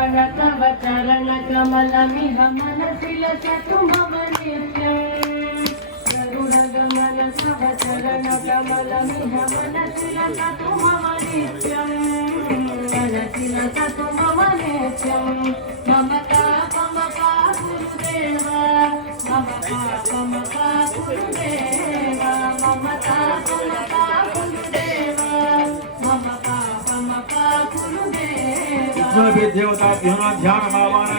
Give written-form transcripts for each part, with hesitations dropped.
रमण तव चरण कमलमिह मनसि लसतु मम नित्यम् गरुडगमन तव चरण कमलमिह मनसि लसतु मम नित्यम् मनसि लसतु मम नित्यम् ममता ममता गुरुदेव ममता ममता गुरुदेव ममता ममता गुरुदेव ममता ममता गुरुदेव देवताभ्यो ध्यान भावाना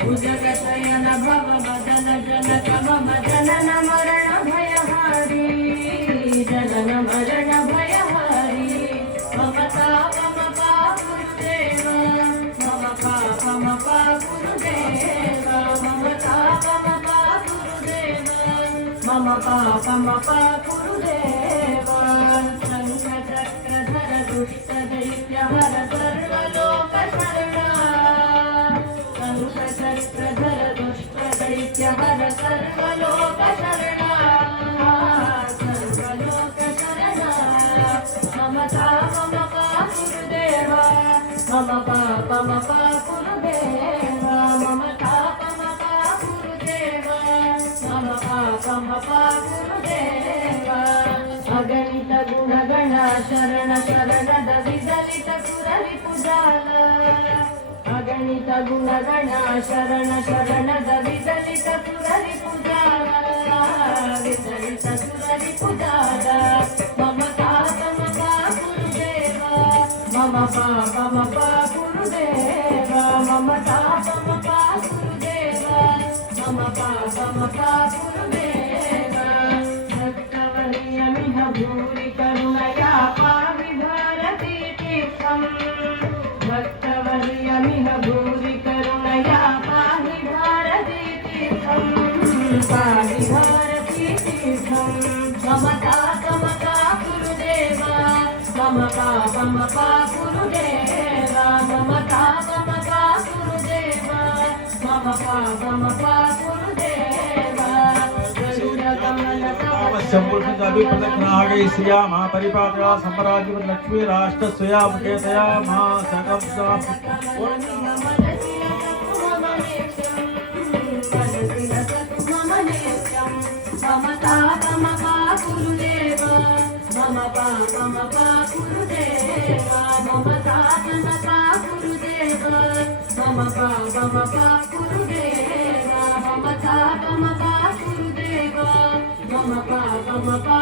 भुजगशयन भव मदन जनक मम जनन मरण भयहारी जनन मरण भयहारी ममता ममता गुरुदेव ममता ममता गुरुदेव ममता ममता गुरुदेव ममता ममता गुरुदेव शंख चक्रधर दुष्ट दैत्य हर सर्वलोक शरणा शंख चक्रधर दुष्ट दैत्य हर सर्वलोक शरणा सर्वलोक शरणा ममता ममता गुरुदेव ममता ममता गुरुदेव ममता ममता गुरुदेव ममता ममता गुरुदेव अगणित गुणगण शरण शरणद विदलित सुररि पुजाल अगणित गुणगण शरण शरणद विदलित सुररि पुजाल विदलित सुररि पुजाल ममता ममता गुरुदेव ममता ममता गुरुदेव ममता ममता गुरुदेव ममता ममता गुरुदेव भक्तवर्यमिह भूरि करुणया पावि भारती तीर्थम् भक्तवर्यमिह भूरि करुणया पाहि भारती तीर्थम् पाहि भारती तीर्थम् ममता ममता गुरुदेव ममता ममता गुरुदेव ममता ममता गुरुदेव ममता ममता गुरुदेव गरुडगमन तव संपूर्ण जाति प्रदक्षिणा आ गई श्रिया महापरिपात्रा सम्राज्य लक्ष्मी राष्ट्र स्वया मुकेतया महा सकम ममता ममता गुरुदेव ममता ममता गुरुदेव ममता ममता गुरुदेव ममता ममता गुरुदेव ममता ममता गुरुदेव ममता ममता